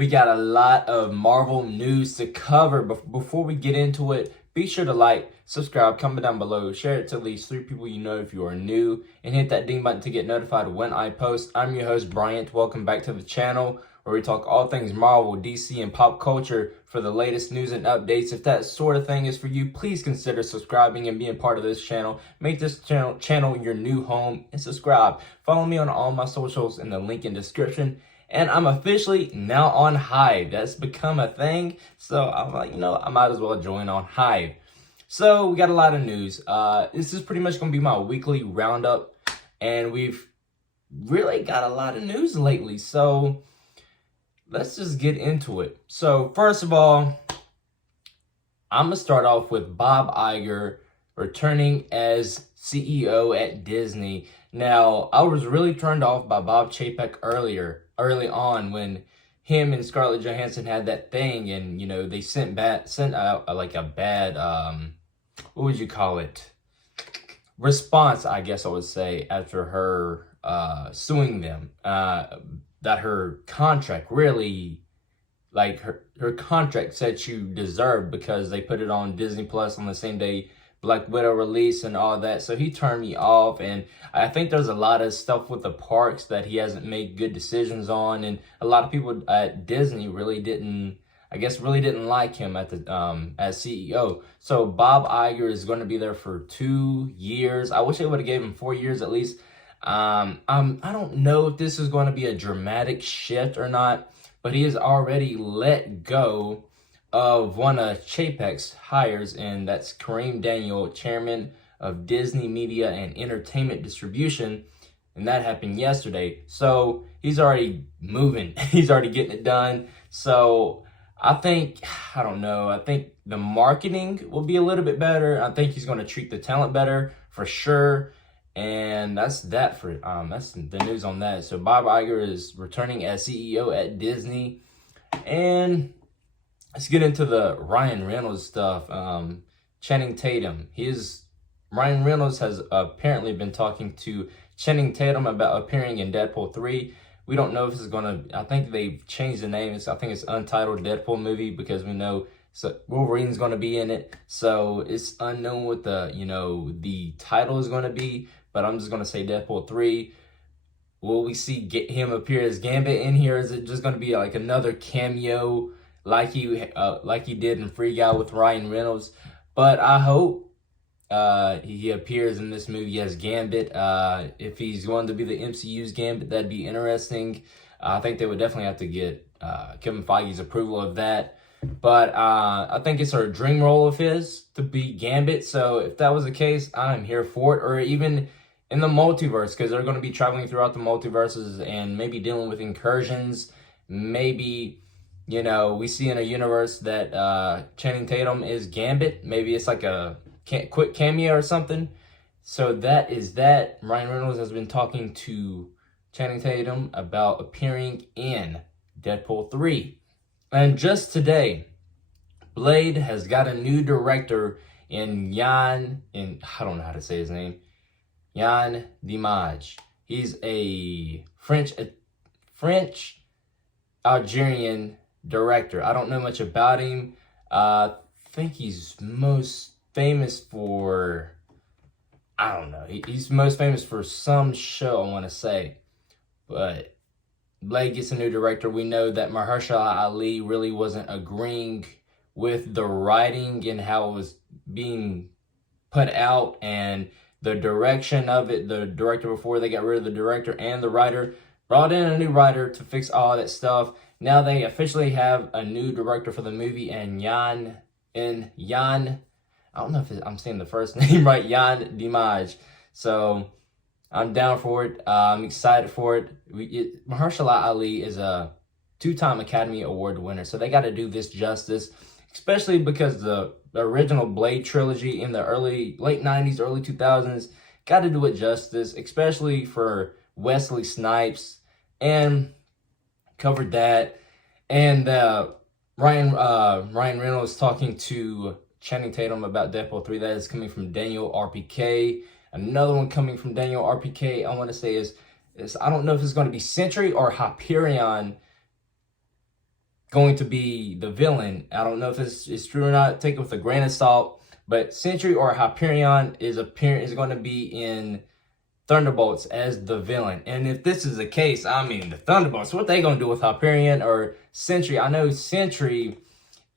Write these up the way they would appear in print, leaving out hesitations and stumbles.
We got a lot of Marvel news to cover. But before we get into it, be sure to like, subscribe, comment down below, share it to at least 3 people you know if you are new, and hit that ding button to get notified when I post. I'm your host, Bryant. Welcome back to the channel where we talk all things Marvel, DC, and pop culture. For the latest news and updates, if that sort of thing is for you, please consider subscribing and being part of this channel. Make this channel your new home and subscribe. Follow me on all my socials in the link in description. And I'm officially now on Hive. That's become a thing. So I'm like, I might as well join on Hive. So we got a lot of news. This is pretty much going to be my weekly roundup. And we've really got a lot of news lately. So let's just get into it. So first of all, I'm going to start off with Bob Iger returning as CEO at Disney. Now, I was really turned off by Bob Chapek early on when him and Scarlett Johansson had that thing, and they sent out like a bad what would you call it, response, I guess I would say, after her suing them, that her contract really, like her contract said you deserved because they put it on Disney Plus on the same day Black Widow release and all that. So he turned me off, and I think there's a lot of stuff with the parks that he hasn't made good decisions on, and a lot of people at Disney really didn't like him at the as CEO. So Bob Iger is going to be there for 2 years. I wish they would have gave him 4 years at least. I don't know if this is going to be a dramatic shift or not, but he has already let go of one of Chapek's hires, and that's Kareem Daniel, chairman of Disney Media and Entertainment Distribution, and that happened yesterday. So he's already moving. He's already getting it done. So I think the marketing will be a little bit better. I think he's going to treat the talent better for sure. And that's that for that's the news on that. So Bob Iger is returning as CEO at Disney. And let's get into the Ryan Reynolds stuff. Channing Tatum. Ryan Reynolds has apparently been talking to Channing Tatum about appearing in Deadpool 3. We don't know if this is going to, I think they've changed the name. I think it's Untitled Deadpool movie because we know Wolverine's going to be in it. So it's unknown what the title is going to be, but I'm just going to say Deadpool 3. Will we see him appear as Gambit in here? Is it just going to be like another cameo like he did in Free Guy with Ryan Reynolds? But I hope he appears in this movie as Gambit. If he's going to be the MCU's Gambit, that'd be interesting. I think they would definitely have to get Kevin Feige's approval of that. But I think it's a dream role of his to be Gambit. So if that was the case, I'm here for it. Or even in the multiverse, because they're going to be traveling throughout the multiverses and maybe dealing with incursions. Maybe we see in a universe that Channing Tatum is Gambit. Maybe it's like a quick cameo or something. So that is that. Ryan Reynolds has been talking to Channing Tatum about appearing in Deadpool 3. And just today, Blade has got a new director in I don't know how to say his name, Yann Diemage. He's a French Algerian director. I don't know much about him. I think he's most famous for, I don't know. He's most famous for some show, I want to say. But Blade gets a new director. We know that Mahershala Ali really wasn't agreeing with the writing and how it was being put out and the direction of it. The director, before they got rid of the director and the writer, brought in a new writer to fix all that stuff. Now they officially have a new director for the movie, and Yann, I don't know if I'm saying the first name right, Yann Diemage. So I'm down for it. I'm excited for it. Mahershala Ali is a 2-time Academy Award winner, so they got to do this justice, especially because the original Blade trilogy in the late 90s, early 2000s, got to do it justice, especially for Wesley Snipes, and covered that. And Ryan Reynolds talking to Channing Tatum about Deadpool 3. That is coming from Daniel RPK. Another one coming from Daniel RPK, I want to say is I don't know if it's going to be Sentry or Hyperion going to be the villain. I don't know if it's true or not. Take it with a grain of salt. But Sentry or Hyperion is going to be in Thunderbolts as the villain. And if this is the case, I mean, the Thunderbolts, what they gonna do with Hyperion or Sentry? I know Sentry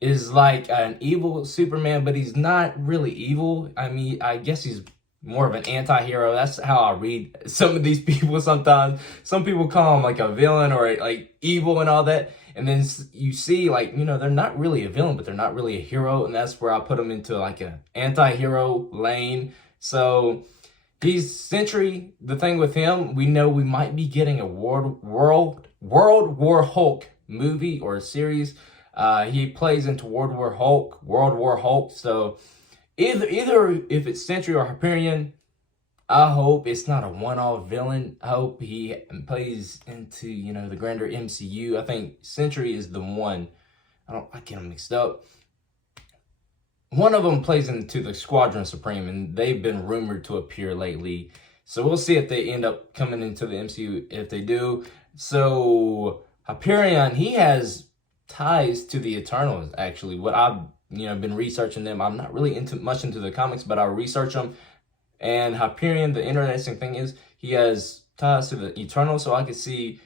is like an evil Superman, but he's not really evil. I mean, I guess he's more of an anti-hero. That's how I read some of these people sometimes. Some people call him like a villain or like evil and all that. And then you see, like, you know, they're not really a villain, but they're not really a hero. And that's where I put them into like an anti-hero lane. So he's Sentry. The thing with him, we know we might be getting a World War Hulk movie or a series. He plays into World War Hulk. So either if it's Sentry or Hyperion, I hope it's not a one-off villain. I hope he plays into, you know, the grander MCU. I think Sentry is the one. I get them mixed up. One of them plays into the Squadron Supreme, and they've been rumored to appear lately. So we'll see if they end up coming into the MCU. If they do, so Hyperion, he has ties to the Eternals. Actually, what I've been researching them. I'm not really much into the comics, but I research them. And Hyperion, the interesting thing is he has ties to the Eternals, so I could see,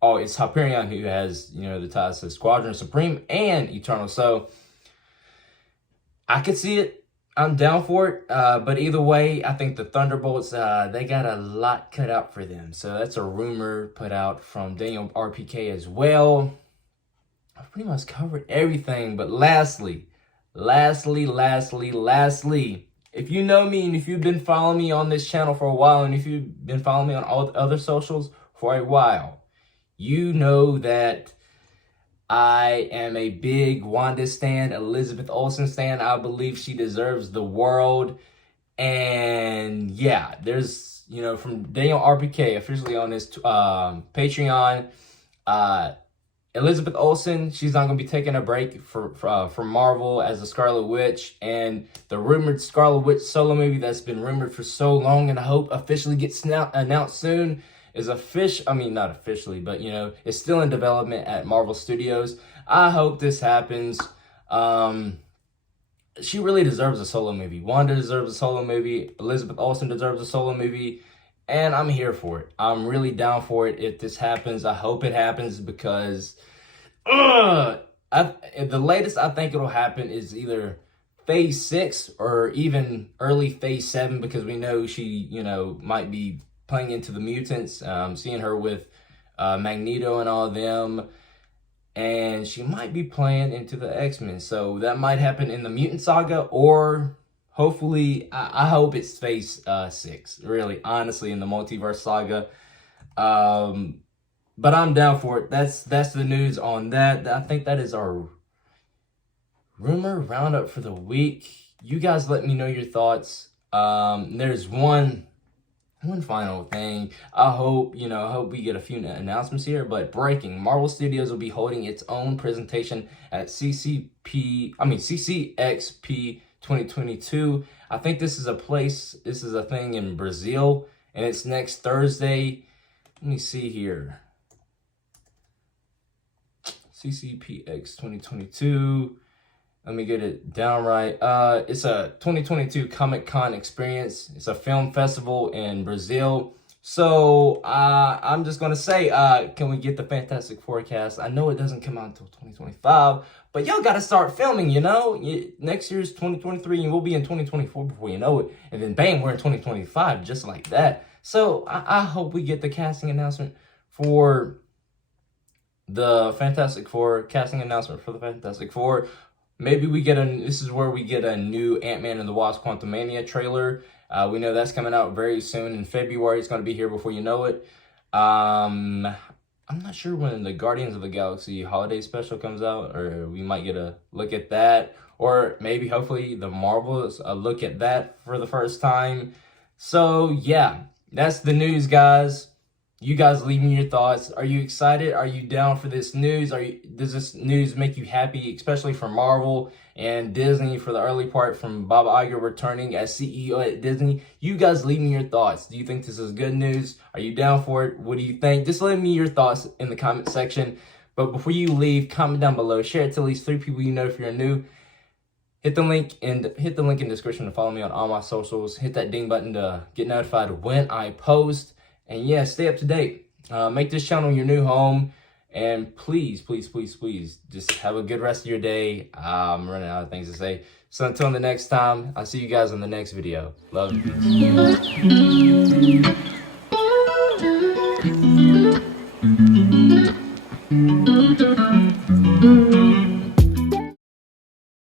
oh, it's Hyperion who has, the ties to Squadron Supreme and Eternal. So I could see it. I'm down for it. But either way, I think the Thunderbolts, they got a lot cut out for them. So that's a rumor put out from Daniel RPK as well. I've pretty much covered everything. But lastly, if you know me and if you've been following me on this channel for a while, and if you've been following me on all the other socials for a while, you know that I am a big Wanda stan, Elizabeth Olsen stan. I believe she deserves the world. And yeah, there's, from Daniel RPK officially on his Patreon, Elizabeth Olsen, she's not going to be taking a break from Marvel as the Scarlet Witch. And the rumored Scarlet Witch solo movie that's been rumored for so long and I hope officially gets announced soon is not officially, but, it's still in development at Marvel Studios. I hope this happens. She really deserves a solo movie. Wanda deserves a solo movie. Elizabeth Olsen deserves a solo movie. And I'm here for it. I'm really down for it if this happens. I hope it happens because the latest I think it'll happen is either Phase 6 or even early Phase 7, because we know she, might be playing into the mutants, seeing her with Magneto and all of them. And she might be playing into the X-Men. So that might happen in the Mutant Saga, or hopefully, I hope it's Phase 6, really, honestly, in the Multiverse Saga. But I'm down for it. That's the news on that. I think that is our rumor roundup for the week. You guys let me know your thoughts. There's one final thing. I hope we get a few announcements here. But breaking, Marvel Studios will be holding its own presentation at CCXP 2022. I think this is a thing in Brazil, and it's next Thursday. Let me see here. CCPX 2022. Let me get it down right. It's a 2022 Comic-Con experience. It's a film festival in Brazil. So I'm just going to say, can we get the Fantastic Forecast? I know it doesn't come out until 2025, but y'all got to start filming, Next year's 2023, and we'll be in 2024 before you know it. And then bam, we're in 2025, just like that. So I hope we get the casting announcement for the Fantastic Four, Maybe this is where we get a new Ant-Man and the Wasp Quantumania trailer. We know that's coming out very soon in February. It's going to be here before you know it. I'm not sure when the Guardians of the Galaxy holiday special comes out, or we might get a look at that. Or maybe, hopefully, the Marvels look at that for the first time. So, yeah, that's the news, guys. You guys leave me your thoughts. Are you excited? Are you down for this news? Does this news make you happy, especially for Marvel and Disney, for the early part from Bob Iger returning as CEO at Disney? You guys leave me your thoughts. Do you think this is good news? Are you down for it? What do you think? Just leave me your thoughts in the comment section. But before you leave, comment down below, share it to at least 3 people you know if you're new. Hit the link in the description to follow me on all my socials. Hit that ding button to get notified when I post. And yeah, stay up to date. Make this channel your new home. And please, please, please, please, just have a good rest of your day. I'm running out of things to say. So until the next time, I'll see you guys in the next video. Love you.